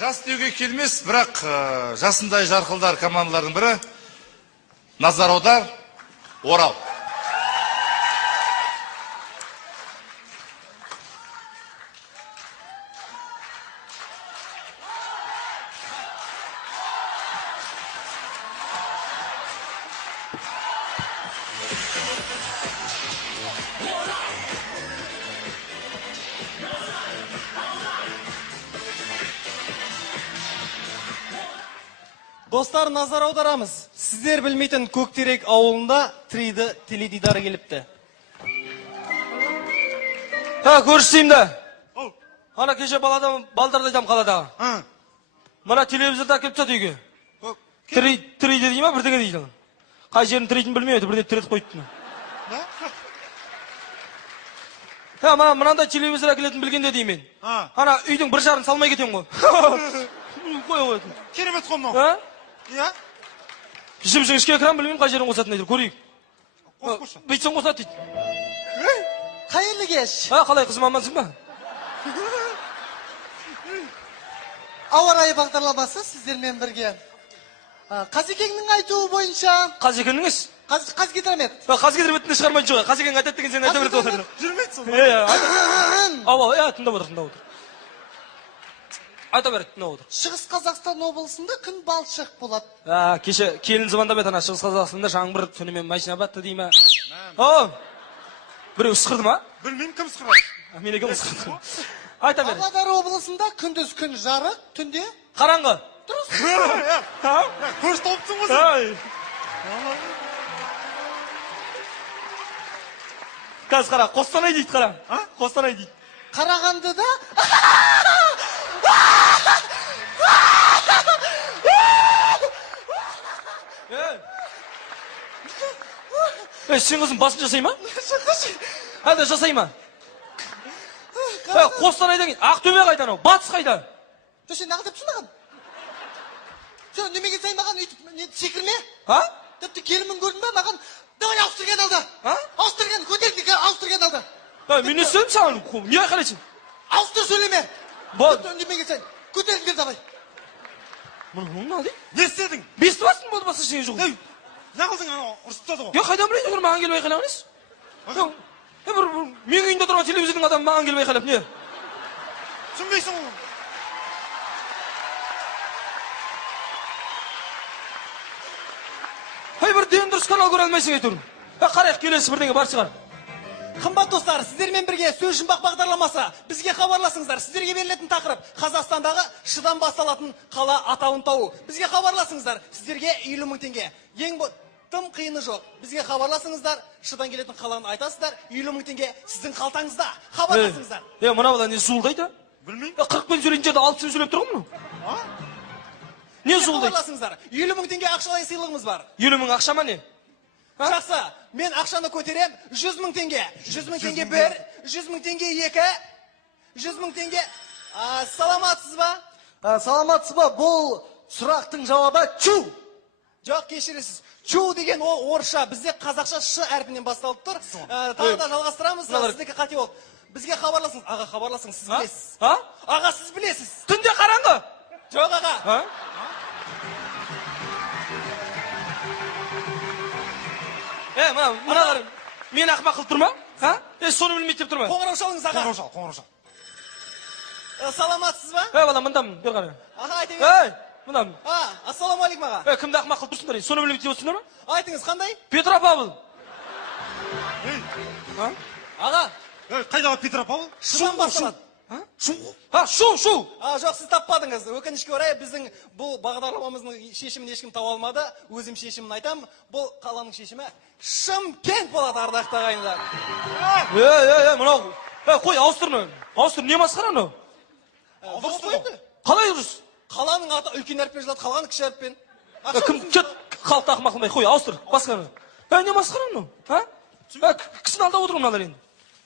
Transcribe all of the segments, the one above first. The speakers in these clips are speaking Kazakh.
Жас деуге келмес, бірақ жасындай жарқылдар командалардың бірі Назар Аудар, Орал. Достар, назар аударамыз. Сіздер білмейтін Көктерек ауылында 3D теледидары келіпті. Көрсетеймді. Ана кеше балдарды айтам қаладағы. Мына телевизорда келіп тұр үйге. 3D дей ма, бірдеңе дейді. Қай жерін 3D'ін білмейді, бірден тірет қойыпты. Мынандай телевизор әкелетін білгенде деймен. Ана үйдің бір жарын салмай кетем ғой. Қой қойатын. Керемет қой мынау. Жым-жіңішке экран білмеймін қай жерін қосатын айтыр, көрейік. Қос. Бүйтсең қосады дейді. Қайырлы кеш. Қалай қызым, амансың ба? Ауа райы бағдарламасы сіздермен бірге. Қазекеңнің айтуы бойынша... Қазекеңнің іс? Қазгидромет. Қазгидрометті шығармайды жоқ. Қазекең айтады деген сен айта берді отырды. Жүрмейді сол. Тыңдап отыр. Айта берді, тыңдап отыр. Шығыс Қазақстан облысында күн балшық болады. Кеше келін звондап еді, ана Шығыс Қазақстанда жаңбыр түнімен машина батты дей ма? Біреу ысқырды ма? Білмеймін, кім ысқырады? Мен екеуміз ысқырды. Айта берді. Павлодар облысында күндіз күн жарық, түнде қараңғы. Көріс тауыпсың ғой сен. Қазір қара, Қостанай дейді қара. Қостанай дейді. Қарағандыда сен қызым басын жасай ма? Әлде жасай ма? Қостанайдан кейін Ақтөбе қайда анау? Батыс қайда? сен неғып депсің маған? Сен немеге сай маған өйтіп секірме? Тіпті келімін көрдің ба маған? Давай ауыстырген алды. Ауыстырген, көтерді, ауыстырген алды. Мен не сөйлем саған? Не айқайлайсың? Ауыстыр сөйлеме. Немеге сай, көтерді бер давай. Мұның не дейді? Не істедің? Бесті басын болды басқа ештеңе жоқ. Не қылдың анау ұрыстады ғой? Жоқ, қайдан білейін жүр, маған келіп айқайлағаныз? Мен үйінде тұрған телевизордың адамы маған келіп айқайлап, не? Түсінбейсің ғой. Бір ден дұрыс канал көре алмайсың әйтеуір. Қарайық, келесі бірдеңе бар шығар. Қымбат достар, сіздермен бірге сөз жұмбақ бағдарламасы. Бізге хабарласыңыздар. Сіздерге берілетін тақырып Қазақстандағы шыдан басталатын қала атауын тауы. Бізге хабарласыңыздар. Сіздерге 50 000 теңге. Тым қиыны жоқ. Бізге хабарласыңыздар. Шыдан келетін қаланы айтасыздар. 50 000 теңге сіздің қалтаңызда. Хабарласыңыздар. Мына бала не зуылдайды? Білмеймін. 40 пен сөйлейтін жерде 60 сөйлеп тұр ғой мұны? Не зуылдайды? Хабарласыңыздар. 50 000 теңге ақшалай сыйлығымыз бар. 50 000 ақша ма не? Жақсы, мен ақшаны көтерем, 100 000 теңге. 100 000 теңге бір, 100 000 теңге екі, 100 000 теңге. Саламатсыз ба? Саламатсыз ба? Бұл сұрақтың жауабы чу. Жоқ, кешіресіз. Чу деген ол орысша, бізде қазақша ш әрпінен басталып тұр. Тағы да жалғастырамыз, сіздікі қате болды. Бізге хабарласыңыз. Аға, хабарласыңыз, сіз білесіз. Аға, сіз білесіз. Түнде қараңғы. Жоқ, аға. Мыналар мен ақымақ қылып тұрма? Соны білмейді деп тұрма? Қоңырау шалыңыз, аға. Қоңырау шал. Саламатсыз ба? Бала, мұндамын, бер қара. Аға, айта беріңіз. Мұндамын. Ассаламалейкум, аға. Кімді ақымақ қылып тұрсыңдар? Соны білмейді деп отырсыңдар ма? Айтыңыз, қандай? Петропавл. Аға. Қайдағы Петропавл? Шыдан басталады. Шу. Жоқ, сіз таппадыңыз. Өкінішке орай біздің бұл бағдарламамыздың шешімін ешкім таба алмады. Өзім шешімін айтам. Бұл қаланың шешімі Шымкент болады, ардақты ағайындар. Мынау. Қой, ауыстыр. Ауыстыр, не масқара мынау? Дұрыс қойды. Қалай дұрыс? Қаланың аты үлкен әріппен жазылады, қалған кіші әріппен. Кім кет халықты ақымақ қылмай. Қой, ауыстыр. Басқаны. Не масқара мынау? Кісіні алдап отыр мыналар енді.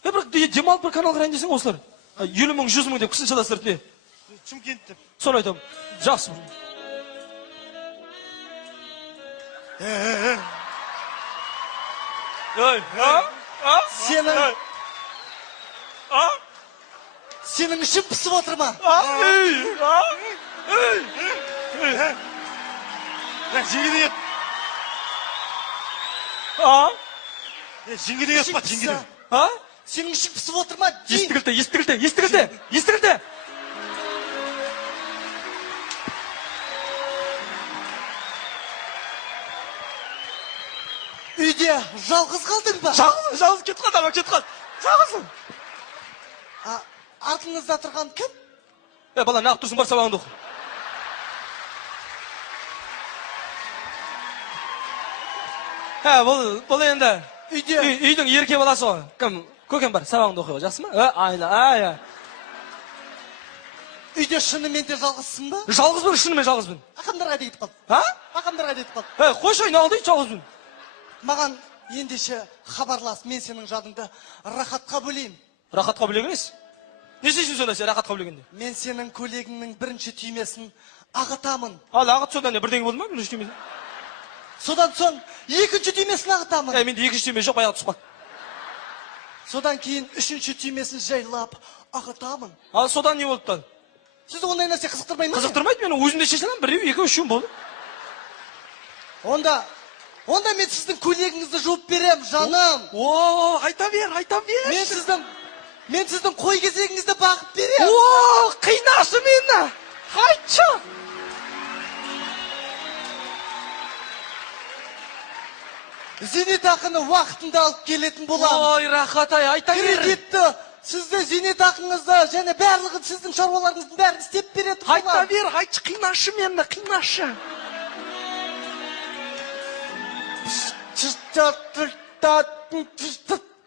Бір демалып бір канал қарайын десең осылар. 50 000, 100 000 деп кісін шатастырды не? Шымкент деп. Соны айтам. Жақсы. Сенің ішін пысып отыр ма? жеңгеден ет. А? Жеңгеден ет па, жеңгеден. А? Сенің ішік пісіп отыр ма? Естігілді. Үйде жалғыз қалдың ба? Жалғыз кетіп қалды, ама кетіп қалды. Жалғызсың. Артыңызда тұрған кім? Бала, неғып тұрсың, бар сабағыңды оқы. Бұл енді үйдің ерке баласы ғой. Кім? Көкем бар, сабағыңды оқы, жақсы ма? Айна. Үйде шынымен де жалғызсың ба? Жалғызбын, шынымен жалғызбын. Ақамдарға дейті қал. Ақамдарға дейті қал. Қойшы, айналды дейді, жалғызбын. Маған ендеше хабарлас, мен сенің жадыңды рахатқа бөлеймін. Рахатқа бөлеген емес? Не істейсің сонда сен рахатқа бөлегенде? Мен сенің көйлегіңнің бірінші түймесін ағытамын. Ал ағыт содан не бірдеңе болды ма? Бірінші түймесін? Содан соң екінші түймесін ағытамын. Менде екінші түйме жоқ, аяғы түсіп қалды. Содан кейін үшінші түймесін жайлап ағытамын. Ал содан не болды? Сіз ондай нәрсе қызықтырмай ма? Қызықтырмайды, мен өзімде шеше аламын. Біреу, екеу, үшеу болды. Онда мен сіздің көйлегіңізді жуып берем, жаным. О, айта бер. Мен сіздің қой кезегіңізді бағып берем. О, қинашы мені. Айтшы. Зейнетақыны уақытында алып келетін боламын. Ой, рахат-ай, айта бер. Кредитті сізді зейнетақыңызды және барлығы сіздің шаруаларыңыздың бәрін істеп беретін боламын. Айта бер, айтшы, қинашы мені, қинашы.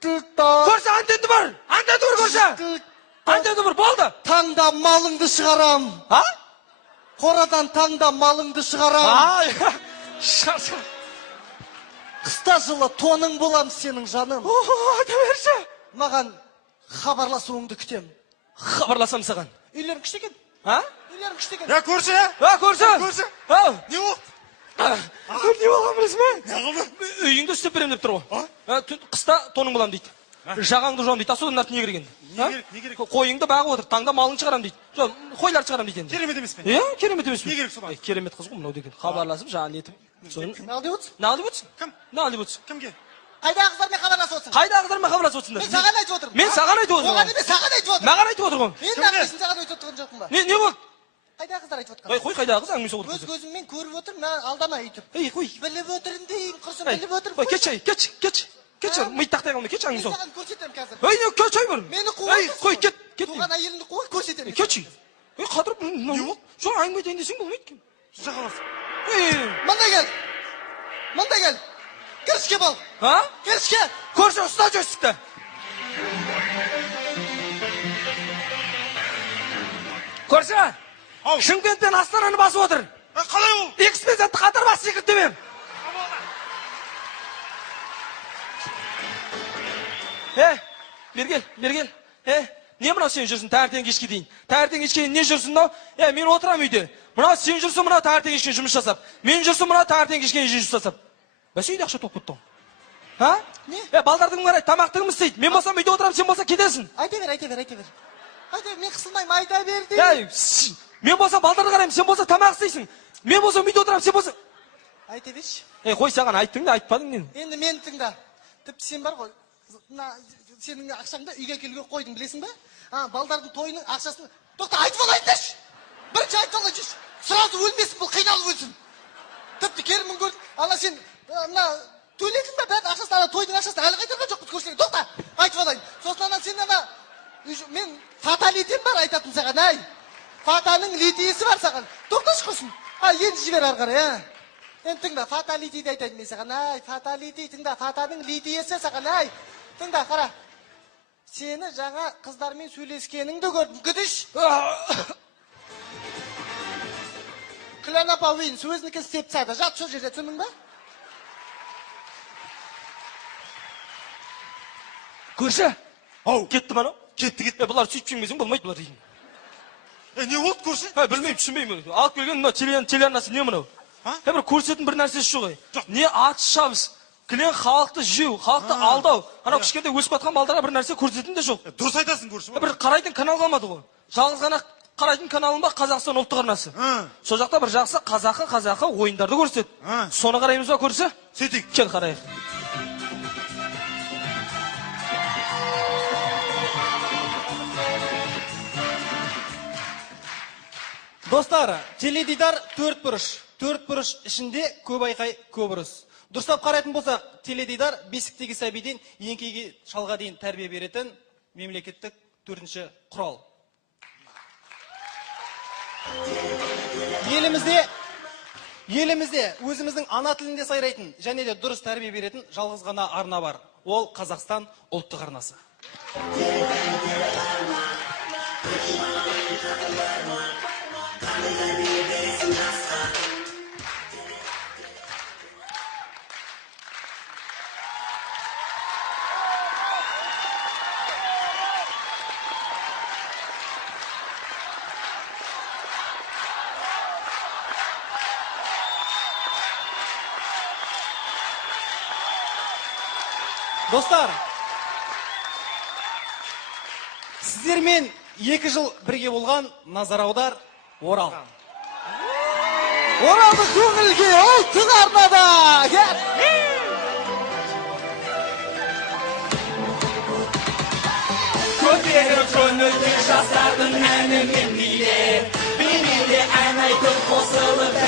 Көрсе, антенді бар көрсе. Антенді бар, болды. Таңда малыңды шығарам. Қорадан таңда малыңды шығарам. Ай, Қыста жылы тоның болам сенің жаным. айта берші. Маған хабарласуыңды күтем. Хабарласам саған. Үйлерің күшті екен. Үйлерің күшті екен. Көрші, Көрші. не болды? Не болған білесің бе? Не қылды? Үйіңді істеп берем деп тұр ғой. Қыста тоның болам дейді. Жағаңды жуам дейді. Содан нарты не керек енді? Не керек? Қойыңды бағып отыр. Таңда малын шығарам дейді. Жоқ, қойларды шығарам дейді енді. Керемет емес пе? Керемет емес пе? Не керек содан? Керемет қыз ғой мынау деген. Хабарласып, жаңа нетіп. Нал деп отырсың? Нал деп отырсың? Кім? Нал деп отырсың? Кімге? Қайдағы қыздармен хабарласып отырсың? Қайдағы қыздармен хабарласып отырсыңдар? Мен саған айтып отырмын. Мен саған айтып отырмын. Оған емес, саған айтып отырмын. Маған айтып отыр ғой. Мен нағашысын саған айтып отырған жоқпын ба? Не болды? Қайдағы қыздар айтып отырған? Қой, қайдағы қыз әңгімесі Өз отыр. көзіммен көріп отырмын, маған алдама өйтіп. Қой. Біліп отырын дейін, құрсын біліп отырып. Кетші. Ми тақтай қалмай, кетші Мен әңгімесі саған көрсетемін қазір. не, кетші бір. Мені қуып Қой, кет. Туған әйеліңді қуып көрсетемін. Кетші. Қадырып, не болды? Жоқ, әңгіме айтайын десең болмайды. Жағаласın. Мында кел. Кіріске бол. Кіріске. Көрші, ұста жөстікті. Көрші, Шымкенттен Астананы басып отыр. Қалай ол? Экспедиентті қатар бас секірт демем. Бергел. Не мынау сен жүрсің таңертең кешке дейін? Таңертең кешке дейін не жүрсің мынау? Мен отырам үйде. Мынау сен жүрсің мынау таңертең кешке жұмыс жасап. Мен жүрсің мынау таңертең кешке жұмыс жасап. Бәсе үйде ақша толып кетті ғой. Не? Балдардың қарай тамақтығым істейді. Мен болсам үйде отырам, сен болса кетесің. Айта бер. Мен қысылмаймын, айта бер деймін. Мен болсам балдарды қараймын, сен болса тамақ істейсің. Мен болсам үйде отырам, сен болса... Айта берші. Қой, саған айттың да айтпадың не? Енді мені тыңда. Тіпті сен бар ғой, сенің ақшаңды үйге келуге қойдың, білесің ба? Балдардың тойының ақшасын... Тоқта, айтып алайын деші. Бірінші айтып алайын деші. Сразу өлмесін, бұл қиналып өлсін. Тіпті керімін көрдің. Ана сен, төледің ба бәрін ақшасын, ана тойдың ақшасын әлі қайтарған жоқпыз көршілерге. Тоқта, айтып алайын. Сосын ана сен мен фаталитем бар айтатын саған, әй. Фатаның литиесі бар саған. Тоқташы құрсын. Енді жібер арқарай, Енді тыңда, фаталитиді айтайын мен саған, әй. Фаталити, тыңда, фатаның литиесі саған, әй. Тыңда, қара. Сені жаңа қыздармен сөйлескеніңді көрдім, күдіш. Клян апа ойын, сөзінікі істеп тастады. Жат сол жерде, түсіндің ба? Көрші? Кетті ма? Кетті. Бұлар сөйтіп жүрмесең болмайды бұлар дейін. Не болды көрші? Білмеймін, түсінбеймін. Алып келген телеарнасы не мынау? Бір көрсетін бір нәрсесі жоқ. Не ат шабыс, клиент халықты жеу, халықты алдау. Анау кішкентай өсіп жатқан балдарға бір нәрсе көрсетін де жоқ. Дұрыс айтасың көрші. Бір қарайтын канал қалмады ғой. Жалғыз ғана қарайтын каналым бар, Қазақстан ұлттық арнасы. Сол жақта бір жақсы қазақы ойындарды көрсетеді. Соны қараймыз ба, көрсе? Сөйтейік. Кел қарайық. Достар, теледидар 4 бұрыш. 4 бұрыш ішінде көп айқай, көп ұрыс. Дұрыстап қарайтын болсақ, теледидар бесіктегі сәбиден еңкейге шалға дейін тәрбие беретін мемлекеттік 4-ші құрал. Елімізде өзіміздің ана тілінде сайрайтын және де дұрыс тәрбие беретін жалғыз ғана арна бар. Ол Қазақстан ұлттық арнасы. Достар, сіздермен 2 жыл бірге болған Назар аудар, Орал. Оралды көңілге ұлттық арнада! Көтеріп көңілді жастардың әнімен биле, бейнеде ән айтып қосылып